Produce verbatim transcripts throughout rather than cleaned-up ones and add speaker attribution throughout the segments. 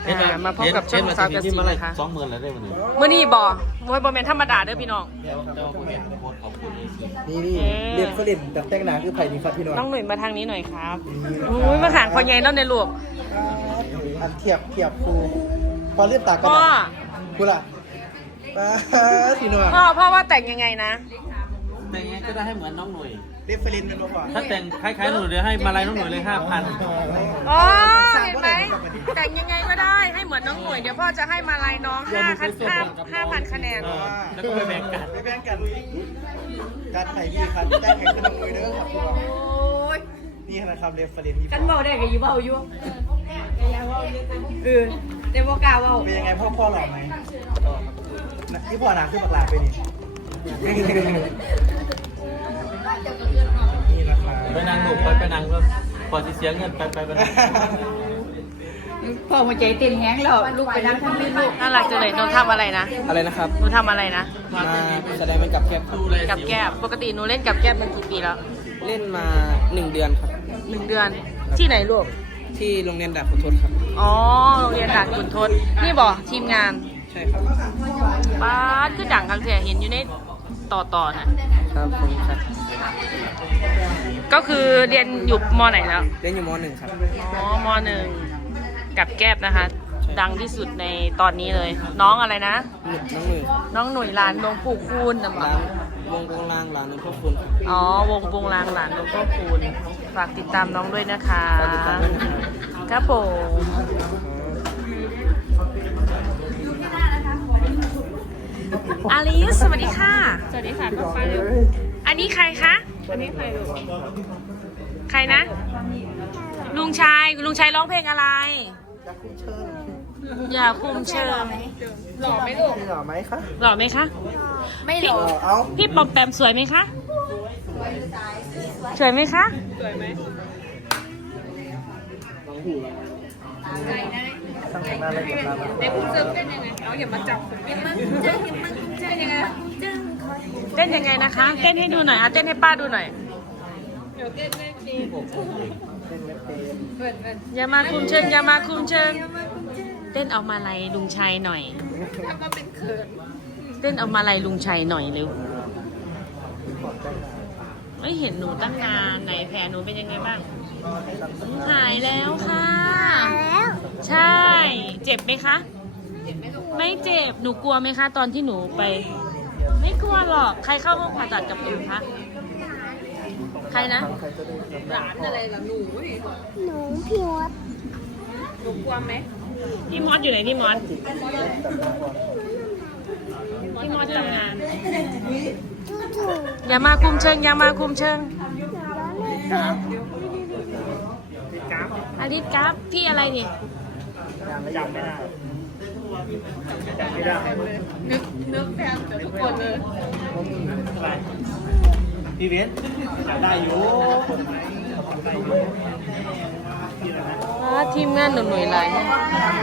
Speaker 1: มาพบกับช่องสาวกระสีนะคะ
Speaker 2: สองหมื่นแล้วได้วันนี้
Speaker 1: เมื่อนี้บ่มวยบอลแมนธรรมดาเด้อพี่น้อง
Speaker 3: นี่นี่เรียนเขาเรียนดับแต่งหนาคือไผ่ดีครับพี่น้อง
Speaker 1: น้องหนุ่ยมาทางนี้หน่อยครับอุ้ยมาหางคนใหญ่น้องในลูก
Speaker 3: อันเทียบเทียบครูพอเลือดตากัน
Speaker 1: พ่อ
Speaker 3: กูล่ะป้าพี่น้อง
Speaker 1: พ่อพ่อว่าแต่งยังไงนะ
Speaker 2: แต่งไงก็ได้ให้เหมือนน้องหนุ่ย
Speaker 3: เรียนเฟรนกันบ้างป่ะ
Speaker 2: ถ้าแต่งคล้ายๆหนุ่ยเดี๋ยวให้มาลัยน้องหนุ่ยเลยห้าพัน
Speaker 1: อ๋อเห็นไหมแต่งยังไงก็ได้ให้เหมือนน้องหนุ่ยเดี๋ยวพ่อจะให้มาลายน้องห้าคันห้าห้าพันคะแนน
Speaker 2: แล้วก็ไปแบ่งกัน
Speaker 3: ไปแบ่งกันการไผ่พี่ครับได้แข่งกันมือเด้อครับพี่น้องนี่นะครับเรียนเฟรนพี่
Speaker 4: กันเบาได้กับยูเบาอยู่เออแต่บอกกล่าวเบา
Speaker 3: เป็นยังไงพ่อพ่อหล่อไหมที่พ่อหนาคือบักหลาไปนี่นี่นะครับ
Speaker 2: ไปนั่งหนุกไปไปนั่งก็พอที่เสียเงินไปไปไปนั่ง
Speaker 4: พอหัวใจเต้นแห้งแล้วลูกไปนั่งทำไม่ลูก
Speaker 1: น่ารักจังเลยหนูทำอะไรนะ
Speaker 3: อะไรนะครับ
Speaker 1: หนูทำอะไรนะ
Speaker 3: มาแสดงเป็นกับแคบครับ
Speaker 1: กับแก้มปกติหนูเล่นกับแก้มมากี่ปีแล้ว
Speaker 3: เล่นมาหนึ่งเดือนครับ
Speaker 1: หนึ่งเดือนที่ไหนลูก
Speaker 3: ที่โรงเรียนดาบขุนทดครับ
Speaker 1: อ๋อโรงเรียนด่านขุนทดนี่บอกทีมงาน
Speaker 3: ใช่ครับ
Speaker 1: ป้าดคือดังครั้งเสียเห็นอยู่ในต่อต่อๆนะครับ
Speaker 3: ผมครับ
Speaker 1: ก็คือเรียนอยู่มไหนแล้ว
Speaker 3: เล่นอยู่มหนึ่งครับ
Speaker 1: อ๋อมหนึ่งกับแก้มนะคะ ดังที่สุดในตอนนี้เลย น้องอะไรนะ
Speaker 3: น้องหนึ่ง
Speaker 1: น้องหนุ่ยหลานหลวงปู่คูณนะบอ
Speaker 3: ร้าก นวงกงลางร้านหลวงพ่อคุณครับ
Speaker 1: อ๋อวงปงลางหลานหลวงพ่อคูณฝากติดตามน้องด้วยนะคะ
Speaker 3: ฝากติดตามด้วยนะครับ
Speaker 1: ครับผมอาลิสสวัสดีค่ะ
Speaker 4: สวัสดีค่ะก็ไป
Speaker 1: อันนี้ใครคะ
Speaker 4: อันนี้ใครลูก
Speaker 1: ใครนะ ลุงชายลุงชายร้องเพลงอะไร อย่าคุมเชิง
Speaker 4: หล่อไหมลูก
Speaker 3: พี่หล่อไหมคะ
Speaker 1: หล่อไหมคะ
Speaker 4: ไม่หล่อ
Speaker 3: เอ้า
Speaker 1: พี่ปอมแปมสวยไหมคะ สวยไหมคะ
Speaker 4: สวยไหม
Speaker 3: ตั้งแต่หน้าเลยกับหน้า
Speaker 4: ในคุณเซิร์ฟเต้นยังไงเอาอย่ามาจับผมอย่ามาเจ้าอย่ามาเจ้ายังไงจึง
Speaker 1: เต้นยังไงนะคะ เต้นให้ดูหน่อยอ่ะเต้นให้ป้าดูหน่อย
Speaker 4: เดี๋ยวเต้นได้ดีเปิดเปิด
Speaker 1: อย่ามาคุมเชิงอย่ามาคุมเชิง เต้นเอามาลัยลุงชัยหน่อย
Speaker 4: ทำมาเป็นเขิน
Speaker 1: เต้นเอามาลัยลุงชัยหน่อยเร็วไม่เห็นหนูตั้งนานไหนแผลหนูเป็นยังไงบ้างหายแล้วค่ะใช่ เจ็บไหมคะ ไม่เจ็บหนูกลัวไหมคะ ตอนที่หนูไป ไม่กลัวหรอกใครเข้าห้องผ่าตัดกับหนูคะใครนะ
Speaker 4: หลานอะไรล่ะหนูนี่
Speaker 5: หนูพี่มด
Speaker 4: หนูกลัวไหม
Speaker 1: พี่มอสอยู่ไหนพี่มอสพี่มอสทำงาน
Speaker 5: จู่
Speaker 1: อย่ามาคุมเชิงอย่ามาคุมเชิง
Speaker 5: ๆแล้วไม่เป็น
Speaker 1: อาริสครับพี่อะไรนี่
Speaker 3: จำไม่ได้
Speaker 4: นึกนึกแทนแต่ทุกคนเลย
Speaker 3: พี่เวนได้อยู่
Speaker 1: อ่าทีมงานหนุ่ยๆหลายเนี่ย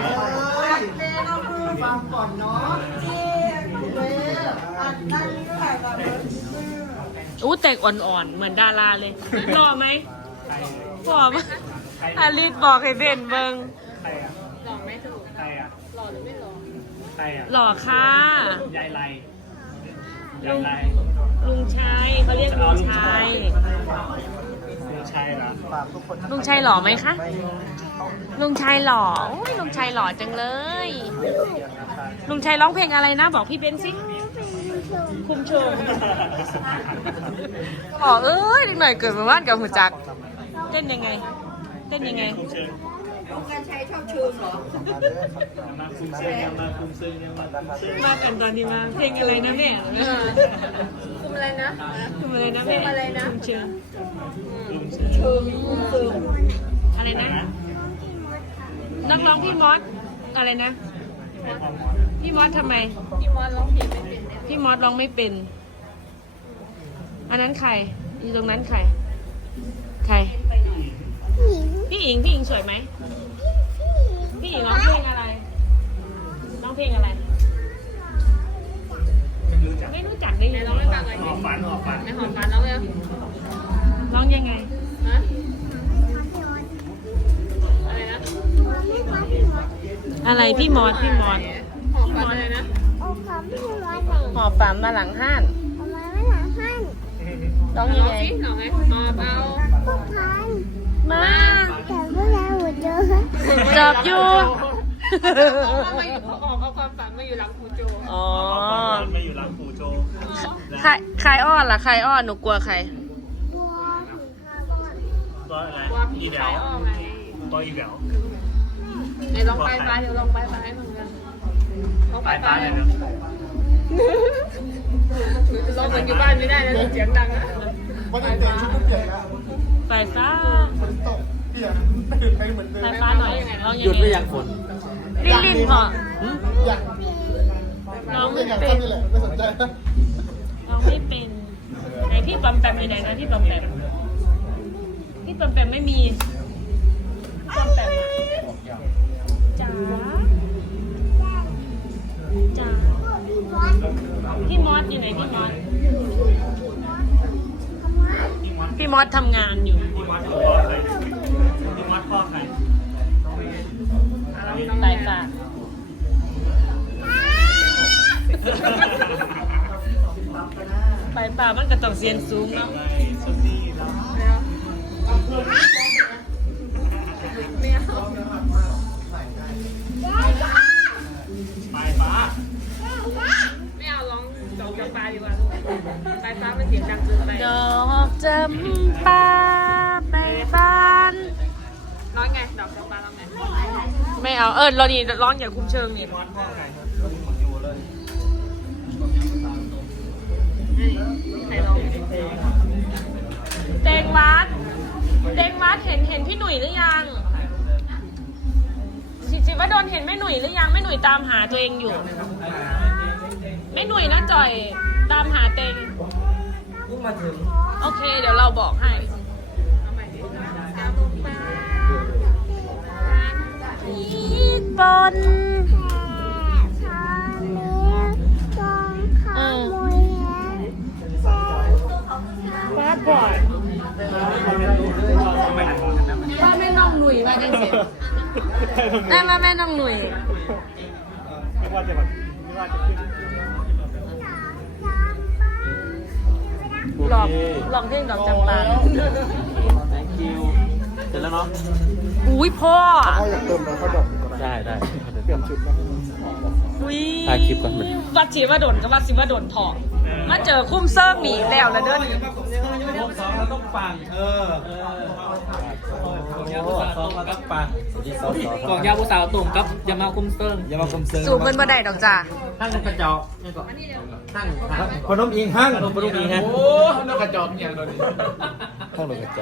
Speaker 1: อู้แต่งอ่อนๆ เหมือนดาราเลยหล่อไหมหล่อไหมอาริสบอกให้เบนเบิง
Speaker 4: หล่อไหมถูกหล่อหรือไม่หล่อ
Speaker 1: หล่อค่ะ
Speaker 2: ยายไร
Speaker 1: ลุงลุงชัยเขาเรียกลุงชัย
Speaker 2: ใช่เหรอ
Speaker 3: ฝากทุกคน
Speaker 1: ลุงชัยหล่อไหมคะ ลุงชัยหล่อโอ้ยลุงชัยหล่อจังเลย ลุงชัยร้องเพลงอะไรนะ บอกพี่เบนสิ คุมโชว์อ๋อเอ้ยเด็กหน่อยเกิดมาบ้านกับหัวจัก เต้นยังไง เต้นยังไง
Speaker 4: ต้องการใช้ชอบเชิงเหรอ
Speaker 2: มาคุมเซิงยังมาคุมเซิงยังมาคุมเซิง
Speaker 1: มากันตอนนี้มา เพลงอะไรนะแม่
Speaker 4: คุมอะไรนะ
Speaker 1: คุมอะไรนะแม่
Speaker 4: คุมอะไรนะ
Speaker 1: คุมเชิง
Speaker 4: เชิงคุมเชิง
Speaker 1: อะไรนะ นักร้องพี่มอส อะไรนะ พี่มอสทำไม
Speaker 4: พี่มอนร้องเพลงไม่เป็นเนี่ย
Speaker 1: พี่มอสร้องไม่เป็น อันนั้นใครอยู่ตรงนั้นใคร ใคร พี่อิง พี่อิงสวยไหม พี่อิงร้องเพลงอะไร ร้องเพลงอะไร ไม่รู้จักได้
Speaker 4: ไหน
Speaker 1: ยัง
Speaker 4: ร้อง
Speaker 1: ไง
Speaker 4: ให้ฟังหน่อย
Speaker 2: หอบฝันหอบฝัน
Speaker 4: ในหอมฝันร้องเลย
Speaker 1: ร้องยังไง
Speaker 4: ฮะอะไรนะ
Speaker 1: อะอะไรพี่มอสพี่มอส
Speaker 4: หอมฟันอะไรนะ
Speaker 5: เอาคำพี่วัดหน่อย
Speaker 1: หอบฝันมาหลังห้าน
Speaker 5: เอามาไว้หลังห้าน
Speaker 1: ต้อง
Speaker 4: ล
Speaker 1: ยัง
Speaker 4: อง
Speaker 1: ไง
Speaker 4: สิลองไงหอมเอา
Speaker 5: พวกพัน
Speaker 1: มา
Speaker 5: แต่พวกเราหัวเจอ
Speaker 1: จอบอยู่
Speaker 4: เอามาอยู่ออกเอาความฝันมาอยู่หลังครูโจ
Speaker 1: อ๋อ
Speaker 2: มาอยู่ร้านปูโจ
Speaker 1: ใครใครอ้อนล่ะใครอ้อนหนูกลัวใคร
Speaker 5: บัวถึงข้าวก่อน
Speaker 2: ตัวอะไร
Speaker 4: ว่า
Speaker 2: อี
Speaker 4: พี่
Speaker 2: แหว
Speaker 4: ขายว อ้อไง
Speaker 2: ตัวอีแหวว
Speaker 4: ไหนลองไปไปเดี๋ยวลองไปไปให้มึงกันลอง
Speaker 2: ป
Speaker 4: ไป
Speaker 2: ลาย
Speaker 4: ไป
Speaker 2: ฟ้าเลยนะ
Speaker 4: หนูจะร้องเหมือนอยู่บ้านไม่ได้นะเสียงดังนะ
Speaker 3: วันนี้เต็มชุดเปลี่ยนแล้ว
Speaker 1: ไฟฟ้า
Speaker 3: ตกเปลี่ยนไม่ถึงไปเหมือนเดิม
Speaker 1: ไฟฟ้าหน่อยร้อง
Speaker 3: หยุด
Speaker 1: ยัง
Speaker 3: ไม่
Speaker 1: ไง
Speaker 3: อยากฝน
Speaker 1: ลิ้นลิ้นพอ
Speaker 3: อยาก
Speaker 1: ร้อง
Speaker 3: ไม่
Speaker 1: ไม่
Speaker 3: อยาก
Speaker 1: เป็น
Speaker 3: ทำนี่แหละไม่สนใจนะ
Speaker 1: ร้องไม่เป็นไหนพี่ปอมแปมอยู่ไหนนะพี่ปอมแปมพี่ปอมแปมไม่มีพี่ปอมแปมอะจ๋าจ๋าพี่มอสอยู่ไหนพี่มอสพี่มอสทำงานอยู่
Speaker 2: พี่มัดพ่อใครพี่มัดพ่อใคร
Speaker 1: สายฝากไปป่ามันก็ต้องเสียนสูงเนาะ
Speaker 2: ไล่สุดที่แล้ว
Speaker 4: ไม่เอา
Speaker 2: ปลายฟ้า
Speaker 4: ไม่เอาร้องดอกจำปาดีกว่าสายฟ้ามันเสียงดังเกินไป
Speaker 1: ดอกจำปาไปบ้าน
Speaker 4: ร้องไงดอกจำปาร้องไง
Speaker 1: ไม่เอา เออเรานี่ร้องอย่าคุ้มเชิงนี่
Speaker 2: มัดพ่อใคร
Speaker 4: ใครร้อง
Speaker 1: เตงวัดเตงวัดเห็นเห็นพี่หนุ่ยหรือยังสิสิว่าโดนเห็นแม่หนุ่ยหรือยังแม่หนุ่ยตามหาตัวเองอยู่แม่หนุ่ยนะจ่อยตามหาเตง
Speaker 3: นี่มาถึง
Speaker 1: โอเค เดี๋ยวเราบอกให้
Speaker 4: เอาใหม่ดิจำปา
Speaker 1: อีกบน
Speaker 5: ชาเลี้ยงกองขโมยแหนแซ่บ
Speaker 1: ฟาดบ่อยป้าแม่น้องหนุ่ยมาจังสิได้มาแม่น้องหนุ่ย
Speaker 2: ไม่ว่าจะแบบไม่ว่าจะขึ้น
Speaker 1: หลอกหลอกเพลงดอกจำปา
Speaker 2: thank you เสร็จแล้วเนาะ
Speaker 1: อุ้ยพ่อ
Speaker 3: พ่ออยากเติมแล้วเขาดอกก็ได้
Speaker 2: ได้ได้
Speaker 3: เปลี่ยนชุดนะ
Speaker 1: อุ้ย
Speaker 2: ถ่ายคลิปก่อนมัน
Speaker 1: วัดศิวดลกับวัดศิวดลทองมาเจอคุ้มเซิร์ฟหนีแล้วละเด้อ
Speaker 2: ซ้อมเราต้องฟังเออเออซ้อมเราต้องฟัง
Speaker 6: กล่องยาผู้สาวตุ่มกับยามาคุมเซิง
Speaker 3: อย่ามาคมเซิง
Speaker 1: สูบเงินบ่ได้ดอกจ้า
Speaker 6: ตั้งกระจอกตั้ง
Speaker 3: พนมอิงห้าง
Speaker 6: พนมอีฮะโอ้นกกระจอกอย่างเราดิ
Speaker 3: ห้างหลวงกระจก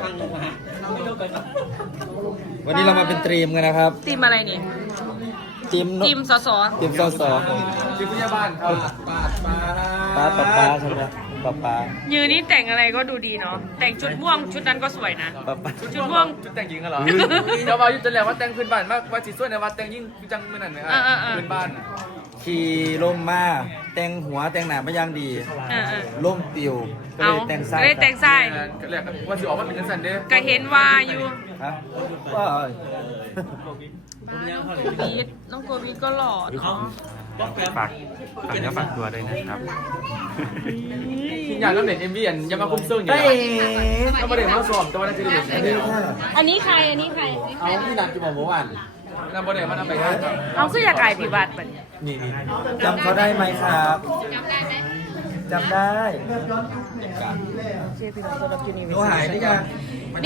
Speaker 3: วันนี้เรามาเป็นตรีมกันนะครับ
Speaker 1: ทีมอะไรนี่
Speaker 3: ทีม
Speaker 1: ทีมสส
Speaker 3: ทีมสอสอ
Speaker 6: จิพยาบาลครับปาดปา
Speaker 3: ป้าป้าป้าใช่ไหมป้าป้า
Speaker 1: ยืนนี่แต่งอะไรก็ดูดีเนาะแต่งชุดม่วงชุดนั้นก็สวยนะ
Speaker 3: ป้าป้า
Speaker 1: ชุดม่วง
Speaker 6: ชุดแต่งหญิงกันเหรอเดี๋ยวว่ายุติแล้วว่าแต่งพื้นบ้านมากว่าสีส่วนในว่าแต่งยิ่งจังมือนั่นไหมอ่ะพื้นบ้าน
Speaker 3: ขี่ล่มมาแต่งหัวแต่งหน้ามาอย่างดี
Speaker 1: เออเออ
Speaker 3: ล่มปิวก็
Speaker 1: เอา
Speaker 3: เลยแต่งไส้
Speaker 1: เลยแต่งไส้
Speaker 6: แรกว่าสิออกมาเป็นจังสันเด้
Speaker 1: ก็เห็นว่าอยู่
Speaker 3: ฮะว้าย
Speaker 1: น้องโกบีดน้องโกบีดก็หล่อเนาะ
Speaker 2: ฝากฝากเนื้อฝากตัวด้วยนะครับ
Speaker 6: ทีมงานก็เน็ตเอ็มวีอันยามาคุมเซิงอย่าง
Speaker 3: เอ้
Speaker 6: เงี้ยก็ประเด็นมาสอบแต่ว่าน่าจะได้เห็น
Speaker 3: อันนี้ค่ะ
Speaker 1: อันนี้ใครอันนี้ใคร
Speaker 3: เอาพี่นัดกี่โมงเมื่อวาน
Speaker 6: แล้วประเด็นมันเอาไปให้
Speaker 1: เอาคืออยากอายพิบัติบัด
Speaker 3: นี่นี่จำเขาได้ไหมครับ
Speaker 4: จำได้ไหม
Speaker 3: จำได้
Speaker 1: เชื่อพี่น้องสำหรับยูนิ
Speaker 3: ห
Speaker 1: เว
Speaker 3: นูหายดิกัน